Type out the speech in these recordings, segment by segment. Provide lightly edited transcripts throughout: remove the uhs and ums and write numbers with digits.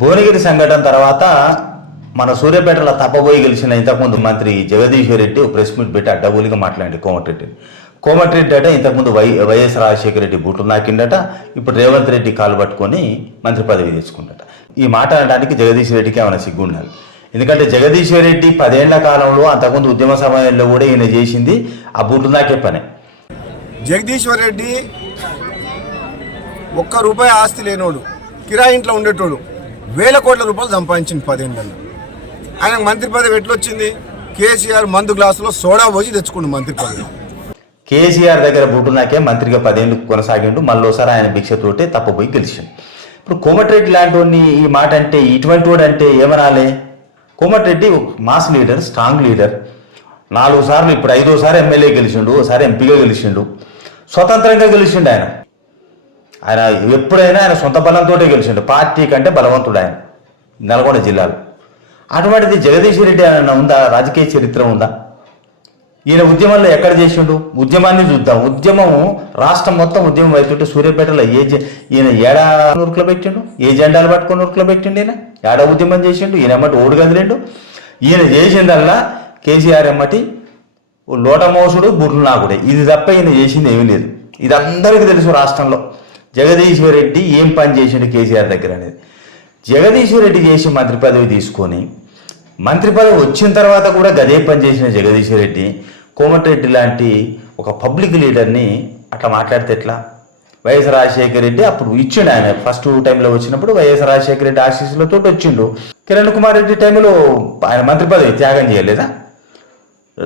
భువనగిరి సంఘటన తర్వాత మన సూర్యాపేటలో తప్పబోయి గెలిచిన ఇంతకుముందు మంత్రి జగదీశ్వర్ రెడ్డి ప్రెస్ మీట్ పెట్టి అడ్డగోలుగా మాట్లాడి కోమటిరెడ్డి అట ఇంతకుముందు వైఎస్ రాజశేఖర రెడ్డి బూట్లు నాకిండట. ఇప్పుడు రేవంత్ రెడ్డి కాలు పట్టుకొని మంత్రి పదవి తెచ్చుకుందట. ఈ మాట అనడానికి జగదీశ్వర్ రెడ్డికి ఏమైనా సిగ్గు ఉండాలి. ఎందుకంటే జగదీశ్వర్ రెడ్డి 10 ఏళ్ల కాలంలో అంతకుముందు ఉద్యమ సమయంలో కూడా ఈయన చేసింది ఆ బూట్లు నాకే పనే. జగదీశ్వర్ రెడ్డి ₹1 ఆస్తి లేనోడు, కిరాయి ఇంట్లో ఉండేటోడు, వేల కోట్ల రూపాయలు సంపాదించింది 10 ఏళ్ళలో. ఆయనకు మంత్రి పదవి ఎట్లొచ్చింది? కేసీఆర్ మందు గ్లాసులో సోడా పోసి తెచ్చుకుండు మంత్రి పదవి. కేసీఆర్ దగ్గర బూటు నాకే మంత్రిగా 10 ఏళ్ళు కొనసాగిండు. మళ్ళీసారి ఆయన భిక్షతోటే తప్పపోయి గెలిచాడు. ఇప్పుడు కోమటిరెడ్డి లాంటి వాడిని ఈ మాట అంటే, ఇటువంటి వాడు అంటే ఏమనాలి? Komatireddy mass leader, strong leader. 4 సార్లు, ఇప్పుడు 5వ సారి ఎమ్మెల్యే గెలిచిండు, ఒకసారి ఎంపీగా గెలిచిండు, స్వతంత్రంగా గెలిచిండు. ఆయన ఎప్పుడైనా ఆయన సొంత బలంతో గెలిచిండు. పార్టీ కంటే బలవంతుడు ఆయన నల్గొండ జిల్లాలో. అటువంటిది జగదీశ్వర్ రెడ్డి ఆయన ఉందా? రాజకీయ చరిత్ర ఉందా? ఈయన ఉద్యమంలో ఎక్కడ చేసిండు? ఉద్యమాన్ని చూద్దాం. ఉద్యమం రాష్ట్రం మొత్తం ఉద్యమం అవుతుంటే సూర్యాపేటలో ఈయన ఏడా నూరుకులో పెట్టిండు, ఏ జెండాలు పట్టుకొని నూరుకులో పెట్టిండు. ఈయన ఏడా ఉద్యమం చేసిండు. ఈయన ఎమ్మటి ఓడు కదిలిండు. ఈయన చేసిందల్లా కేసీఆర్ ఎమ్మటి లోటమోసుడు, బుర్రు నాకుడే. ఇది తప్ప ఈయన చేసింది ఏమీ లేదు. ఇది అందరికీ తెలుసు రాష్ట్రంలో. జగదీశ్వర్ రెడ్డి ఏం పని చేసిండు కేసీఆర్ దగ్గర అనేది. జగదీశ్వర్ రెడ్డి చేసి మంత్రి పదవి తీసుకొని, మంత్రి పదవి వచ్చిన తర్వాత కూడా గదే పని చేసిన జగదీశ్వర్ రెడ్డి కోమటిరెడ్డి లాంటి ఒక పబ్లిక్ లీడర్ని అట్లా మాట్లాడితే ఎట్లా? వైఎస్ రాజశేఖర రెడ్డి అప్పుడు ఇచ్చిండు. ఆయన ఫస్ట్ టైంలో వచ్చినప్పుడు వైఎస్ రాజశేఖర రెడ్డి ఆశీస్సులతో వచ్చిండు. కిరణ్ కుమార్ రెడ్డి టైంలో ఆయన మంత్రి పదవి త్యాగం చేయలేదా?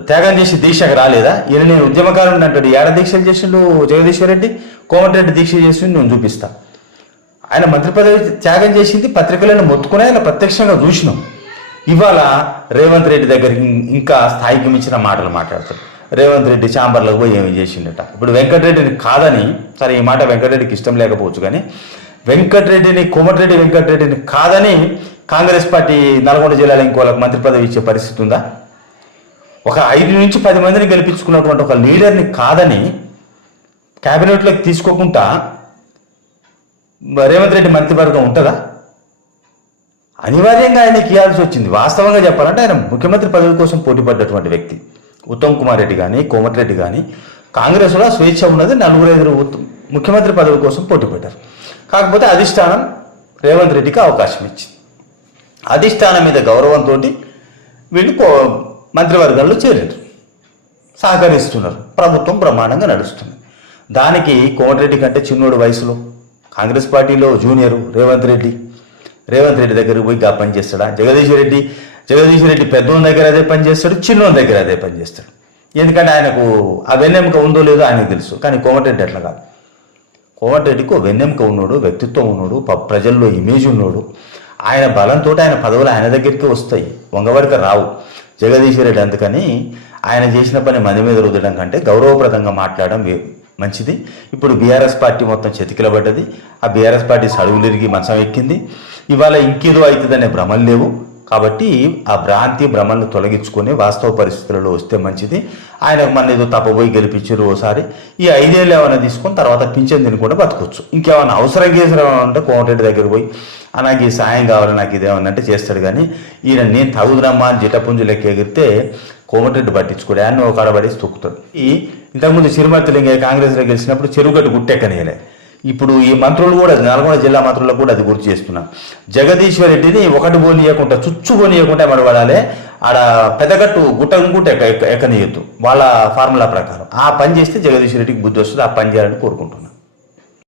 త్యాగం చేసి దీక్షకు రాలేదా? ఈయన నేను ఉద్యమకారుని అంటాడు. ఏడ దీక్షలు చేసిండు జగదీశ్వర్ రెడ్డి? కోమటిరెడ్డి దీక్ష చేసిండు, నేను చూపిస్తా. ఆయన మంత్రి పదవి త్యాగం చేసింది పత్రికలను మొత్తుకునే ఆయన ప్రత్యక్షంగా చూసినాం. ఇవాళ రేవంత్ రెడ్డి దగ్గరికి ఇంకా స్థాయికి మించిన మాటలు మాట్లాడతాడు. రేవంత్ రెడ్డి ఛాంబర్లకు పోయి ఏమి చేసిండట. ఇప్పుడు వెంకటరెడ్డిని కాదని, సరే ఈ మాట వెంకటరెడ్డికి ఇష్టం లేకపోవచ్చు, కానీ కోమటిరెడ్డి వెంకటరెడ్డిని కాదని కాంగ్రెస్ పార్టీ నల్గొండ జిల్లాలో ఇంకోళ్ళకి మంత్రి పదవి ఇచ్చే పరిస్థితి ఉందా? ఒక 5 నుంచి 10 మందిని గెలిపించుకున్నటువంటి ఒక లీడర్ని కాదని క్యాబినెట్లోకి తీసుకోకుండా రేవంత్ రెడ్డి మంత్రివర్గం ఉంటుందా? అనివార్యంగా ఆయనకి ఇవ్వాల్సి వచ్చింది. వాస్తవంగా చెప్పాలంటే ఆయన ముఖ్యమంత్రి పదవి కోసం పోటీపడ్డటువంటి వ్యక్తి. ఉత్తమ్ కుమార్ రెడ్డి కానీ కోమటిరెడ్డి కానీ కాంగ్రెస్లో స్వేచ్ఛ ఉన్నది. 4-5 ముఖ్యమంత్రి పదవి కోసం పోటీపడ్డారు. కాకపోతే అధిష్టానం రేవంత్ రెడ్డికి అవకాశం ఇచ్చింది. అధిష్టానం మీద గౌరవంతో వీళ్ళు మంత్రివర్గాల్లో చేరారు, సహకరిస్తున్నారు. ప్రభుత్వం బ్రహ్మాండంగా నడుస్తుంది. దానికి కోమటిరెడ్డి కంటే చిన్నోడు వయసులో కాంగ్రెస్ పార్టీలో జూనియరు రేవంత్ రెడ్డి దగ్గరికి పోయి పని చేస్తాడా? జగదీశ్వర్ రెడ్డి పెద్దోని దగ్గర అదే పని చేస్తాడు, చిన్నోని దగ్గర అదే పని చేస్తాడు. ఎందుకంటే ఆయనకు ఆ వెన్నెముక ఉందో లేదో ఆయనకు తెలుసు. కానీ కోమటిరెడ్డి అట్లా కాదు. కోమటిరెడ్డికి వెన్నెముక ఉన్నాడు, వ్యక్తిత్వం ఉన్నాడు, ప్రజల్లో ఇమేజ్ ఉన్నాడు. ఆయన బలంతో ఆయన పదవులు ఆయన దగ్గరికి వస్తాయి, వంగబడిక రావు. జగదీశ్వర్ రెడ్డి అందుకని ఆయన చేసిన పని మంది మీద రుద్దడం కంటే గౌరవప్రదంగా మాట్లాడడం మంచిది. ఇప్పుడు బీఆర్ఎస్ పార్టీ మొత్తం చెతికిలబడ్డది. ఆ బీఆర్ఎస్ పార్టీ సడుగులిరిగి మంచం ఎక్కింది. ఇవాళ ఇంకేదో అవుతుందనే భ్రమలు లేవు. కాబట్టి ఆ భ్రమలను తొలగించుకొని వాస్తవ పరిస్థితులలో వస్తే మంచిది. ఆయనకు మన ఏదో తప్పబోయి గెలిపించారు ఓసారి. ఈ 5 ఏళ్ళు ఏమైనా తీసుకొని తర్వాత పింఛన్ తినకుండా బతకొచ్చు. ఇంకేమైనా అవసరం అంటే కోమటిరెడ్డి దగ్గర పోయి నాకు ఈ సాయం కావాలి, నాకు ఇదేమన్నా అంటే చేస్తాడు. కానీ ఈయన నేను తగుదురమ్మా అని జిటపుంజు లెక్క ఎగిరితే కోమటిరెడ్డి పట్టించుకోడు. ఆయన ఒక ఆడబడేసి తొక్కుతాడు. ఇంతకుముందు చిరుమర్తిలింగయ్య కాంగ్రెస్లో గెలిచినప్పుడు చెరువుగట్టు గుట్టెక్కనేలే. ఇప్పుడు ఈ మంత్రులు కూడా, నల్గొండ జిల్లా మంత్రులకు కూడా అది గుర్తు చేస్తున్నాం. జగదీశ్వర్ రెడ్డిని ఒకటి పోనీయకుండా, చుచ్చు పోనీయకుండా పడబడాలి. ఆడ పెద్దగట్టు గుట్ట ఎక్కనీయొద్దు వాళ్ళ ఫార్ములా ప్రకారం. ఆ పని చేస్తే జగదీశ్వర్ రెడ్డికి బుద్ధి వస్తుంది. ఆ పని చేయాలని కోరుకుంటున్నాను.